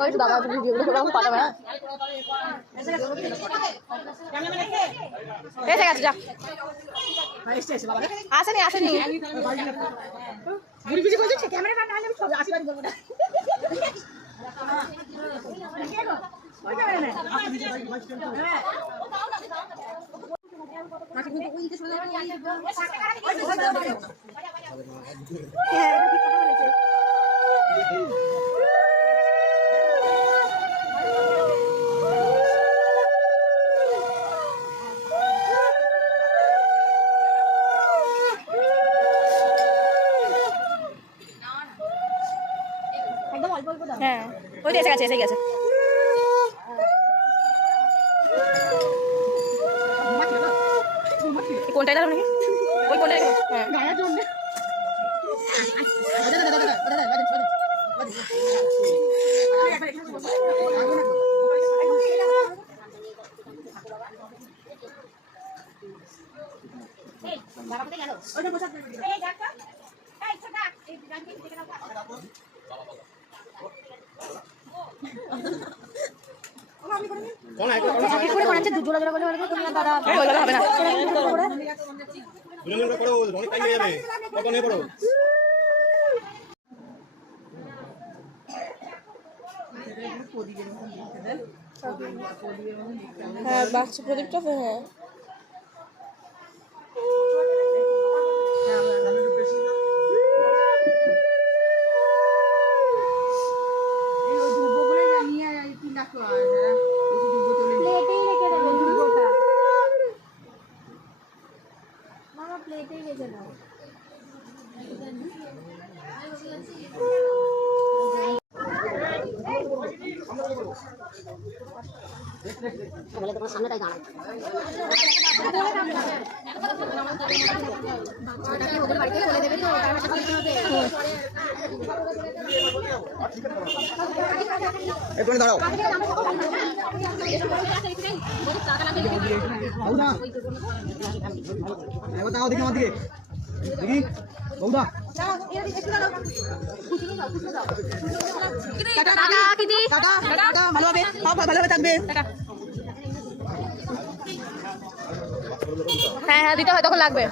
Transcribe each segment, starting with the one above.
ওই দাদা ভিডিওগুলো করে আমি পাঠাবে। এসে গেছে যা আসেনি আসেনি ঘুরি ফিরি বলছে ক্যামেরা না আমি সব আশীর্বাদ করব না ওই ক্যামেরা না মাকে কিন্তু ওই দিকে চলে যাবে হ্যাঁ ঠিক কথা বলেছে একদম অল্প অল্প দাও হ্যাঁ ওই এসে গেছে কোনটাই দাঁড়ানো নাকি ওই কোনটাই হ্যাঁ গায়ের জন্য হ্যাঁ বাচ্চা প্রদীপটা তো হ্যাঁ প্লেটেই রেখে দাও বলে তোমার সামনে তাই দাঁড়ায় ওদের বাড়িতে বলে দেবে তো একটু দাঁড়াও দাও দেখি আমার দিকে দেখি বৌদা ভালোভাবে থাকবে হ্যাঁ হ্যাঁ দিতে হয় তখন লাগবে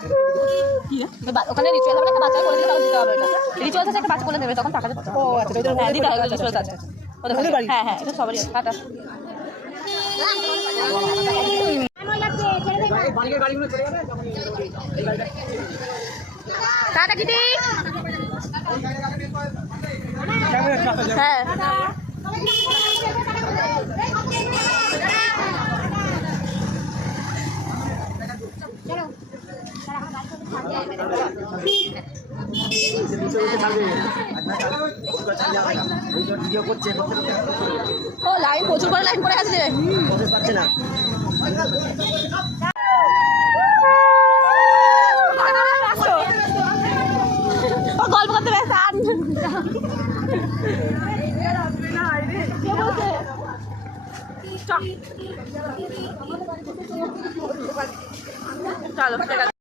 ওখানে রিচুয়াল হবে একটা বাচ্চা করে দিলে তখন দিতে হবে এটা রিচুয়াল আছে একটা বাচ্চা করে নেবে তখন টাকা ও আচ্ছা হ্যাঁ দিতে হবে রিচুয়াল আছে হ্যাঁ হ্যাঁ এটা সবারই টাটা টাটা দিদি হ্যাঁ ও লাইন প্রচুর করে লাইন পড়ে আছে পাচ্ছে না গল্প করতে ব্যস্ত চলো ঠিক আছে